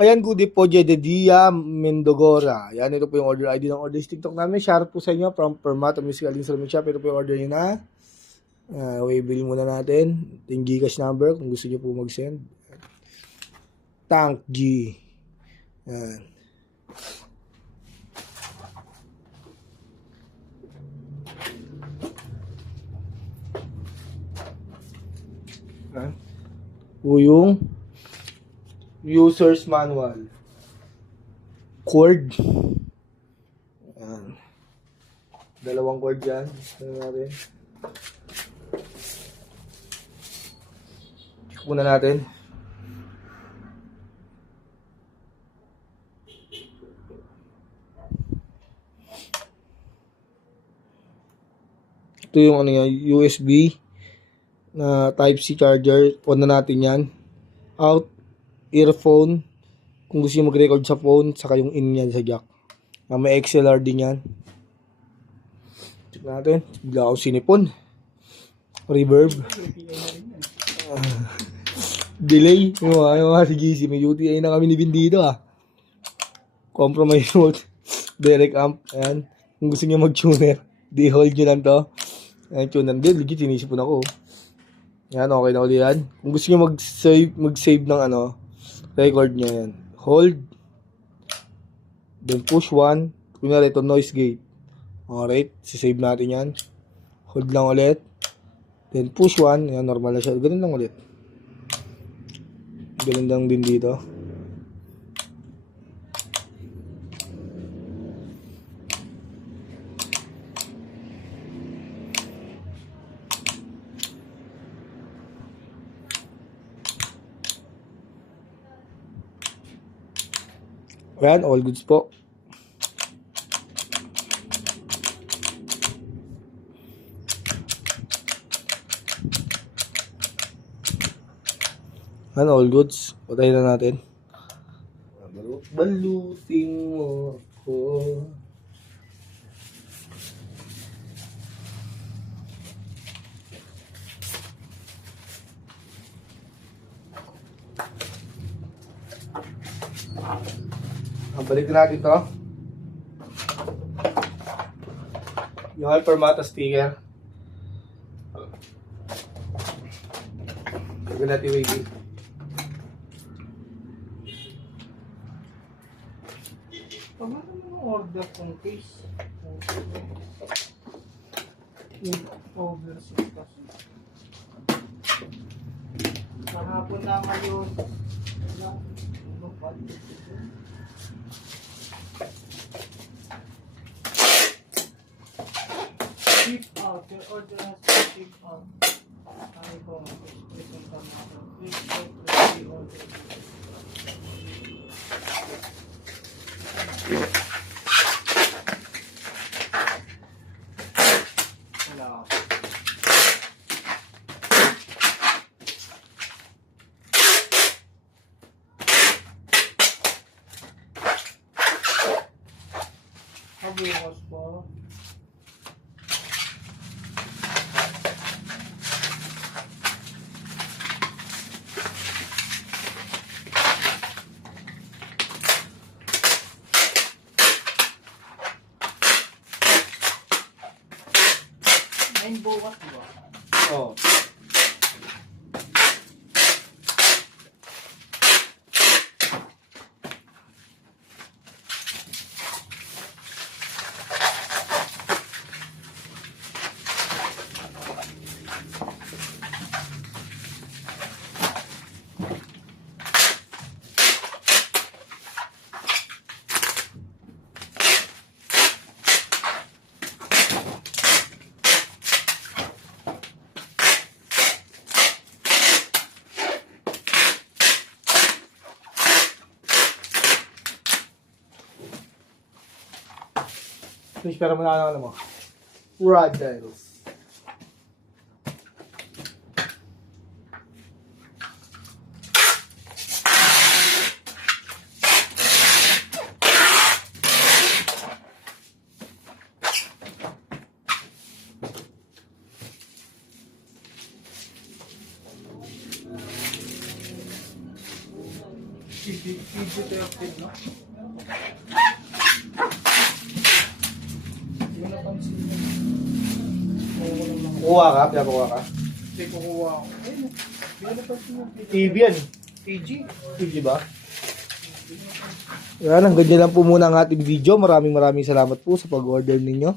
Ayan, good day po, Jedediah Mendogora. Ayan, ito po yung order ID ng Orders TikTok namin. Shoutout po sa inyo from Permato Musical Instrument Shop. Ito po yung order nyo na. Waybill muna natin. Ito yung Gcash number kung gusto nyo po mag-send. Tank G. Ayan. Ayan. Po yung user's manual. Cord. Ayan. Dalawang cord dyan. Ano natin? Check muna natin. Ito yung ano yan, USB na Type-C charger. On na natin yan. Out, earphone. Kung gusto nyo mag-record sa phone, saka yung in yan sa jack. May XLR din yan. Check natin. Bigla akong sinipon. Reverb. Delay. Yung mga si may UTI na kami ni Vin dito Compromise mode. Direct amp. Ayan. Kung gusto nyo mag-tuner, di-hold nyo lang to. Ayan, tuner. Hindi, legit, sinisipon ako. Yan, okay na ulit yan. Kung gusto nyo mag-save ng record nyo yan. Hold. Then push 1. Kunyari ito, noise gate. Alright, sisave natin yan. Hold lang ulit. Then push 1. Yan, normal na siya. Ganun lang ulit. Ganun lang din dito. Ayan, all goods po. Ayan, all goods. Patayin na natin. Balutin mo ako. Balik natin to. Yung Hypermata sticker. Gagawin natin wavy. Paano mo order kong case? Yung overseas kasi. Kahapon na ngayon. Ano pa? Ship out. Your order has been shipped out. Ano ko? Please check the order. Wala. Pag-iwas po. Rainbow what ba? Oo. Espera mo na ano mo. Rod dials. PG-13, no? Hindi mo napansin yun. Oo, walang mga. Kuha ka, pinakuha ka. Hindi kukuha ako. Ayun, hindi mo napansin yung TV yan. PG. TV ba? Yan, hanggang dyan lang po muna ang ating video. Maraming salamat po sa pag-order ninyo.